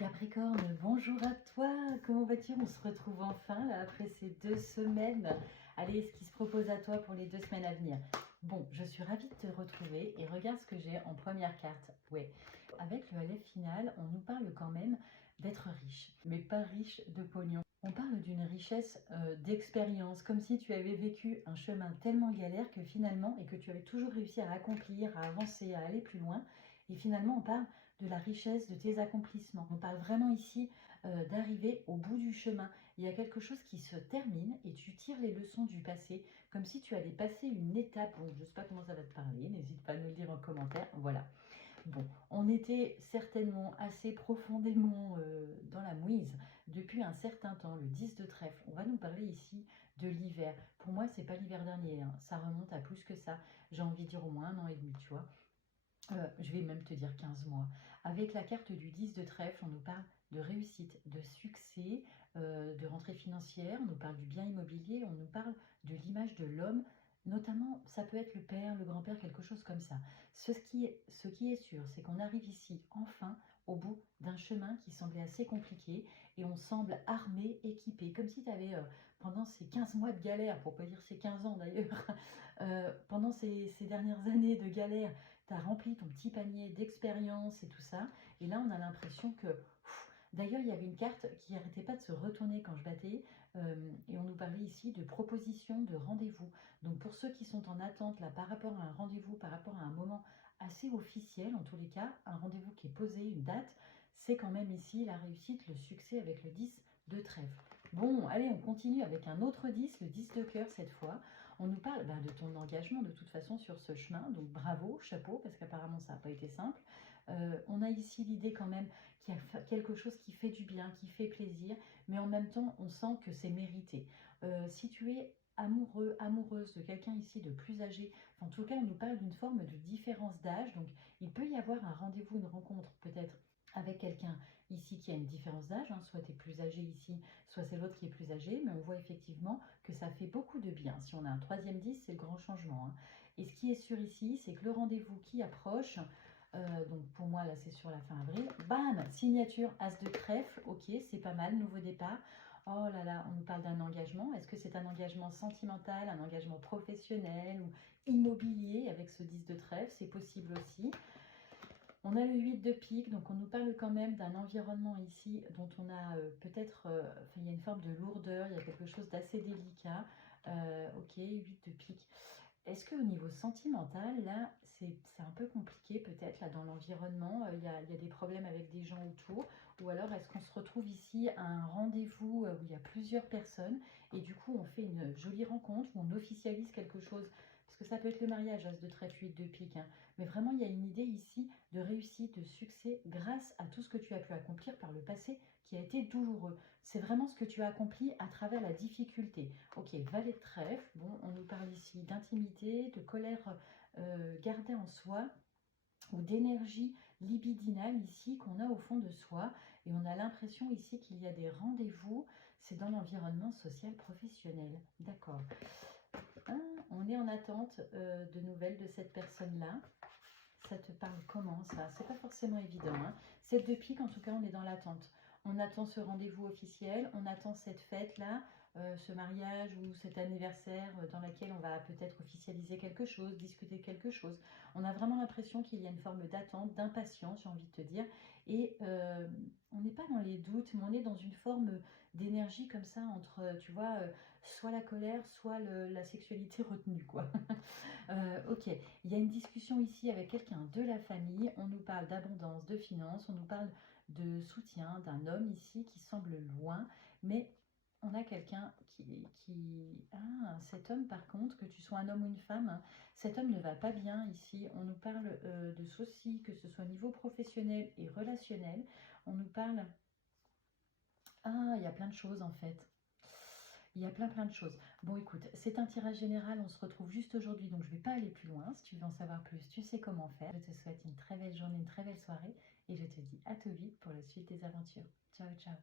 Capricorne, bonjour à toi, comment vas-tu? On se retrouve enfin là après ces 2 semaines. Allez, ce qui se propose à toi pour les 2 semaines à venir. Bon, je suis ravie de te retrouver et regarde ce que j'ai en première carte. Ouais, avec le Aleph final, on nous parle quand même d'être riche, mais pas riche de pognon. On parle d'une richesse d'expérience, comme si tu avais vécu un chemin tellement galère que finalement, et que tu avais toujours réussi à accomplir, à avancer, à aller plus loin. Et finalement, on parle de la richesse de tes accomplissements. On parle vraiment ici d'arriver au bout du chemin. Il y a quelque chose qui se termine et tu tires les leçons du passé, comme si tu allais passer une étape. Bon, je ne sais pas comment ça va te parler, n'hésite pas à nous le dire en commentaire. Voilà. Bon, on était certainement assez profondément dans la mouise depuis un certain temps, le 10 de trèfle. On va nous parler ici de l'hiver. Pour moi, c'est pas l'hiver dernier, hein. Ça remonte à plus que ça. J'ai envie de dire au moins 1 an et demi, tu vois. Je vais même te dire 15 mois. Avec la carte du 10 de trèfle, on nous parle de réussite, de succès, de rentrée financière, on nous parle du bien immobilier, on nous parle de l'image de l'homme, notamment ça peut être le père, le grand-père, quelque chose comme ça. Ce qui est sûr, c'est qu'on arrive ici enfin au bout d'un chemin qui semblait assez compliqué et on semble armé, équipé, comme si tu avais, pendant ces 15 mois de galère, pour pas dire ces 15 ans d'ailleurs, pendant ces dernières années de galère, tu as rempli ton petit panier d'expérience et tout ça. Et là, on a l'impression que... D'ailleurs, il y avait une carte qui n'arrêtait pas de se retourner quand je battais. Et on nous parlait ici de propositions, de rendez-vous. Donc pour ceux qui sont en attente là, par rapport à un rendez-vous, par rapport à un moment assez officiel, en tous les cas, un rendez-vous qui est posé, une date, c'est quand même ici la réussite, le succès avec le 10 de trèfle. Bon, allez, on continue avec un autre 10, le 10 de cœur cette fois. On nous parle de ton engagement de toute façon sur ce chemin, donc bravo, chapeau, parce qu'apparemment ça n'a pas été simple. On a ici l'idée quand même qu'il y a quelque chose qui fait du bien, qui fait plaisir, mais en même temps on sent que c'est mérité. Si tu es amoureux, amoureuse de quelqu'un ici de plus âgé, en tout cas on nous parle d'une forme de différence d'âge, donc il peut y avoir un rendez-vous, une rencontre peut-être avec quelqu'un ici qui a une différence d'âge, hein, soit tu es plus âgé ici, soit c'est l'autre qui est plus âgé, mais on voit effectivement que ça fait beaucoup de bien. Si on a un troisième 10, c'est le grand changement, hein. Et ce qui est sûr ici, c'est que le rendez-vous qui approche, donc pour moi là c'est sur la fin avril, bam, signature As de trèfle, ok, c'est pas mal, nouveau départ. Oh là là, on nous parle d'un engagement. Est-ce que c'est un engagement sentimental, un engagement professionnel ou immobilier avec ce 10 de trèfle? C'est possible aussi. On a le 8 de pique, donc on nous parle quand même d'un environnement ici dont on a peut-être, il y a une forme de lourdeur, il y a quelque chose d'assez délicat. Ok, 8 de pique. Est-ce qu'au niveau sentimental, là, c'est un peu compliqué peut-être, là, dans l'environnement, il y a des problèmes avec des gens autour, ou alors est-ce qu'on se retrouve ici à un rendez-vous où il y a plusieurs personnes, et du coup on fait une jolie rencontre, où on officialise quelque chose, parce que ça peut être le mariage, As de trèfle, 8 de pique, hein, mais vraiment il y a une idée ici de réussite, de succès, grâce à tout ce que tu as pu accomplir par le passé qui a été douloureux. C'est vraiment ce que tu as accompli à travers la difficulté. Ok, valet de trèfle, bon, on nous parle ici d'intimité, de colère gardée en soi, ou d'énergie libidinale ici qu'on a au fond de soi. Et on a l'impression ici qu'il y a des rendez-vous, c'est dans l'environnement social professionnel. D'accord. On est en attente de nouvelles de cette personne-là. Ça te parle comment ça? C'est pas forcément évident, hein. 7 de pique, en tout cas, on est dans l'attente. On attend ce rendez-vous officiel, on attend cette fête-là, ce mariage ou cet anniversaire dans lequel on va peut-être officialiser quelque chose, discuter quelque chose. On a vraiment l'impression qu'il y a une forme d'attente, d'impatience, j'ai envie de te dire. Et on n'est pas dans les doutes, mais on est dans une forme d'énergie comme ça entre, tu vois, soit la colère, soit la sexualité retenue, quoi. Ok, il y a une discussion ici avec quelqu'un de la famille. On nous parle d'abondance, de finances, on nous parle de soutien d'un homme ici qui semble loin, mais on a quelqu'un qui... Ah, cet homme par contre, que tu sois un homme ou une femme, hein, cet homme ne va pas bien ici. On nous parle de soucis, que ce soit au niveau professionnel et relationnel. On nous parle... Ah, il y a plein de choses en fait. Il y a plein de choses. Bon, écoute, c'est un tirage général, on se retrouve juste aujourd'hui, donc je ne vais pas aller plus loin. Si tu veux en savoir plus, tu sais comment faire. Je te souhaite une très belle journée, une très belle soirée, et je te dis à tout vite pour la suite des aventures. Ciao, ciao.